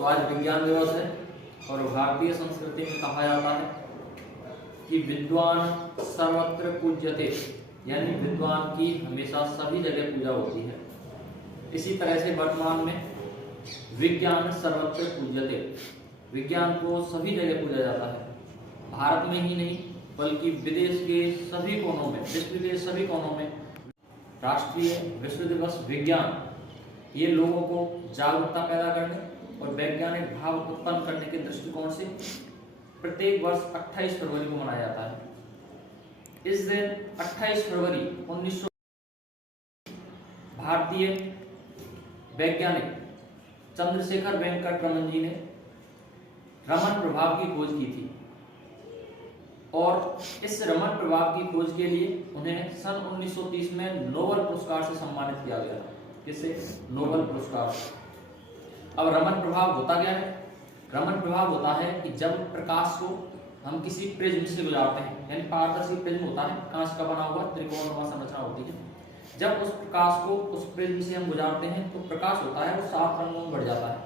तो आज विज्ञान दिवस है और भारतीय संस्कृति में कहा जाता है कि विद्वान सर्वत्र पूज्यते, यानी विद्वान की हमेशा सभी जगह पूजा होती है। इसी तरह से वर्तमान में विज्ञान सर्वत्र पूज्यते, विज्ञान को सभी जगह पूजा जाता है। भारत में ही नहीं बल्कि विदेश के सभी कोनों में, विश्व के सभी कोनों में राष्ट्रीय विश्व दिवस विज्ञान ये लोगों को जागरूकता पैदा करने और वैज्ञानिक भाव उत्पन्न करने के दृष्टिकोण से प्रत्येक वर्ष 28 फरवरी को मनाया जाता है। इस दिन 28 फरवरी 1900 भारतीय वैज्ञानिक चंद्रशेखर वेंकट रमन जी ने रमन प्रभाव की खोज की थी और इस रमन प्रभाव की खोज के लिए उन्हें सन 1930 में नोबेल पुरस्कार से सम्मानित किया गया। किससे? नोबेल पुरस्कार। अब रमन प्रभाव होता क्या है? रमन प्रभाव होता है कि जब प्रकाश को हम किसी प्रिज्म से गुजारते हैं, यानी पारदर्शी प्रिज्म होता है, कांच का बना हुआ त्रिकोणनुमा संरचना होती है। जब उस प्रकाश को उस प्रिज्म से हम गुजारते हैं तो प्रकाश होता है वो 7 रंगों में बढ़ जाता है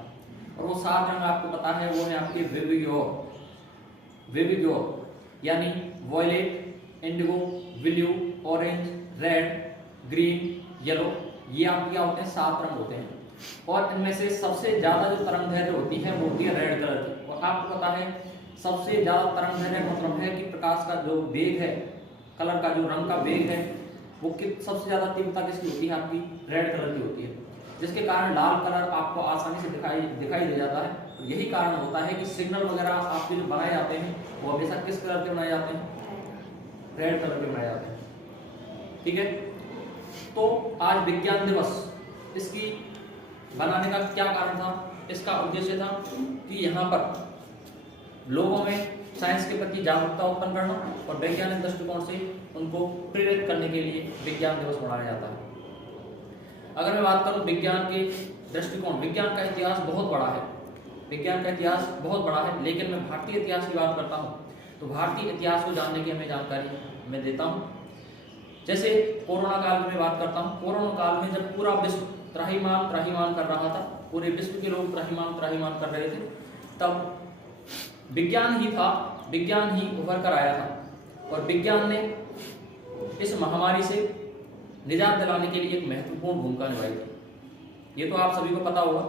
और वो 7 रंग आपको पता है वो है आपके विविग्योर, यानी violet, indigo, blue, orange, red, green, yellow, ये आपके क्या होते हैं? 7 रंग होते हैं। और इनमें से सबसे ज्यादा जो तरंगदैर्घ्य होती है वो होती है रेड कलर की। और आपको पता है सबसे ज्यादा तरंगदैर्घ्य मतलब है कि प्रकाश का जो वेग है, कलर का जो रंग का वेग है वो सबसे ज्यादा तीव्रता किसकी होती है? आपकी रेड कलर की होती है, जिसके कारण लाल कलर आपको आसानी से दिखाई दे जाता है। यही कारण होता है कि सिग्नल वगैरह आपके जो बनाए जाते हैं वो हमेशा किस कलर के बनाए जाते हैं? रेड कलर के बनाए जाते हैं। ठीक है, तो आज विज्ञान दिवस, इसकी बनाने का क्या कारण था? इसका उद्देश्य था कि यहाँ पर लोगों में साइंस के प्रति जागरूकता उत्पन्न करना और वैज्ञानिक दृष्टिकोण से उनको प्रेरित करने के लिए विज्ञान दिवस मनाया जाता है। अगर मैं बात करूं विज्ञान के दृष्टिकोण, विज्ञान का इतिहास बहुत बड़ा है, विज्ञान का इतिहास बहुत बड़ा है, लेकिन मैं भारतीय इतिहास की बात करता हूँ तो भारतीय इतिहास को जानने की हमें जानकारी मैं देता हूँ। जैसे कोरोना काल में बात करता हूँ। कोरोना काल में जब पूरा विश्व त्राहिमाम कर रहा था, पूरे विश्व के लोग त्राहिमाम कर रहे थे, तब विज्ञान ही उभर कर आया था और विज्ञान ने इस महामारी से निजात दिलाने के लिए एक महत्वपूर्ण भूमिका निभाई थी। ये तो आप सभी को पता होगा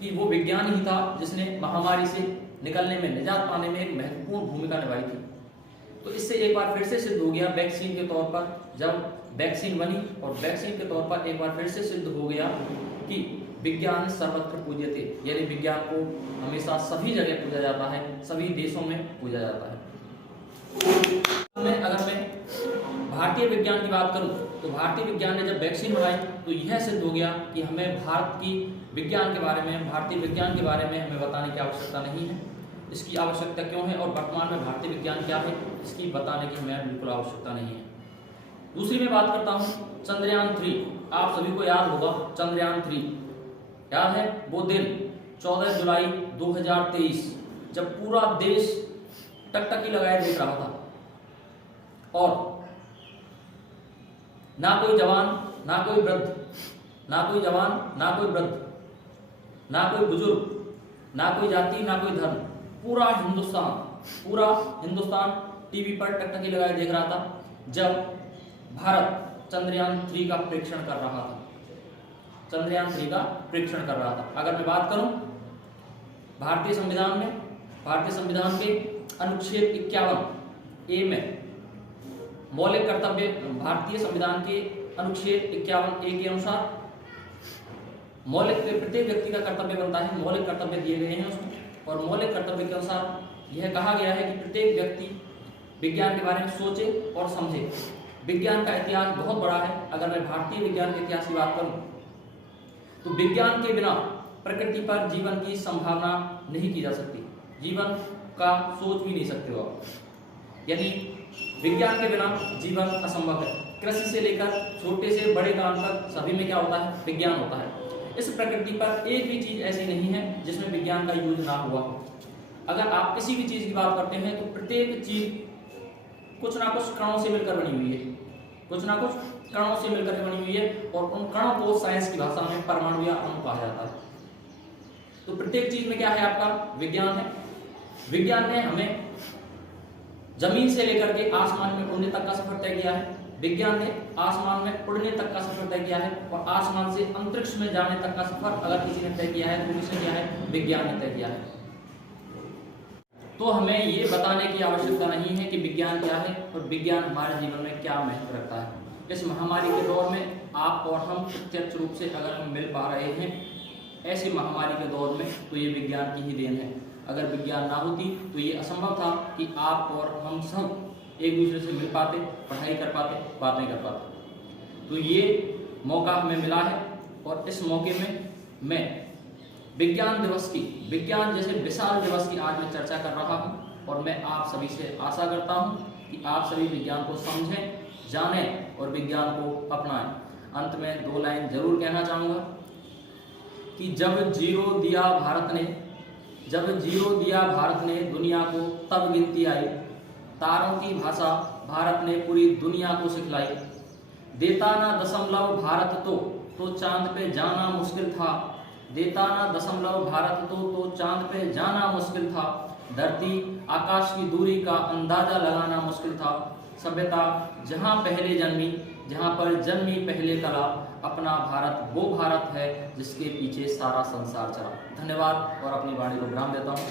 कि वो विज्ञान ही था जिसने महामारी से निकलने में, निजात पाने में एक महत्वपूर्ण भूमिका निभाई थी। तो इससे एक बार फिर से सिद्ध हो गया वैक्सीन के तौर पर, जब वैक्सीन बनी और वैक्सीन के तौर पर एक बार फिर से सिद्ध हो गया कि विज्ञान सर्वत्र पूज्यते, यानी विज्ञान को हमेशा सभी जगह पूजा जाता है, सभी देशों में पूजा जाता है। अगर मैं भारतीय विज्ञान की बात करूं तो भारतीय विज्ञान ने जब वैक्सीन बनाई तो यह सिद्ध हो गया कि हमें भारत की विज्ञान के बारे में, भारतीय विज्ञान के बारे में हमें बताने की आवश्यकता नहीं है। इसकी आवश्यकता क्यों है और वर्तमान में भारतीय विज्ञान क्या है इसकी बताने की हमें बिल्कुल आवश्यकता नहीं है। दूसरी मैं बात करता हूँ चंद्रयान 3। आप सभी को याद होगा चंद्रयान 3, याद है वो दिन 14 जुलाई 2023 जब पूरा देश टकटकी लगाए देख रहा था और ना कोई जवान, ना कोई वृद्ध, ना कोई जवान, ना कोई वृद्ध, ना कोई बुजुर्ग, ना कोई जाति, ना कोई धर्म, पूरा हिंदुस्तान टीवी पर टकटकी लगाए देख रहा था जब भारत चंद्रयान 3 का परीक्षण कर रहा था। चंद्रयान 3 का परीक्षण कर रहा था। अगर मैं बात करूं भारतीय संविधान के अनुच्छेद 51 ए में मौलिक कर्तव्य, भारतीय संविधान के अनुच्छेद 51 ए के अनुसार प्रत्येक व्यक्ति का कर्तव्य बनता है, मौलिक कर्तव्य दिए गए हैं उसमें और मौलिक कर्तव्य के अनुसार यह कहा गया है कि प्रत्येक व्यक्ति विज्ञान के बारे में सोचे और समझे। विज्ञान का इतिहास बहुत बड़ा है। अगर मैं भारतीय विज्ञान के इतिहास की बात करूं तो विज्ञान के बिना प्रकृति पर जीवन की संभावना नहीं की जा सकती, जीवन का सोच भी नहीं सकते हो आप, यानी विज्ञान के बिना जीवन असंभव है। कृषि से लेकर छोटे से बड़े काम तक सभी में क्या होता है? विज्ञान होता है। इस प्रकृति पर एक भी चीज ऐसी नहीं है जिसमें विज्ञान का यूज ना हुआ हो। अगर आप किसी भी चीज की बात करते हैं तो प्रत्येक चीज कुछ ना कुछ कणों से मिलकर बनी हुई है, कुछ ना कुछ कणों से मिलकर बनी हुई है और उन कणों को साइंस की भाषा में परमाणु या अणु कहा जाता है। तो प्रत्येक चीज में क्या है आपका विज्ञान है। विज्ञान ने हमें जमीन से लेकर के आसमान में उड़ने तक का सफर तय किया है। विज्ञान ने आसमान में उड़ने तक का सफर तय किया है और आसमान से अंतरिक्ष में जाने तक का सफर अगर किसी ने तय किया है तो किसने किया है, विज्ञान ने तय किया है। तो हमें ये बताने की आवश्यकता नहीं है कि विज्ञान क्या है और विज्ञान हमारे जीवन में क्या महत्व रखता है। इस महामारी के दौर में आप और हम प्रत्यक्ष रूप से अगर हम मिल पा रहे हैं ऐसी महामारी के दौर में, तो ये विज्ञान की ही देन है। अगर विज्ञान ना होती तो ये असंभव था कि आप और हम सब एक दूसरे से मिल पाते, पढ़ाई कर पाते, बातें कर पाते। तो ये मौका हमें मिला है और इस मौके में मैं विज्ञान दिवस की, विज्ञान जैसे विशाल दिवस की आज मैं चर्चा कर रहा हूँ और मैं आप सभी से आशा करता हूँ कि आप सभी विज्ञान को समझें, जानें और विज्ञान को अपनाएं। अंत में 2 लाइन जरूर कहना चाहूँगा कि जब जीरो दिया भारत ने दुनिया को तब गिनती आई, तारों की भाषा भारत ने पूरी दुनिया को सिखलाई। देता ना दशमलव भारत तो चांद पे जाना मुश्किल था। देता ना दशमलव भारत तो चांद पे जाना मुश्किल था। धरती आकाश की दूरी का अंदाजा लगाना मुश्किल था। सभ्यता जहाँ पहले जन्मी, जहाँ पर जन्मी पहले कला, अपना भारत वो भारत है जिसके पीछे सारा संसार चला। धन्यवाद और अपनी वाणी को विराम देता हूँ।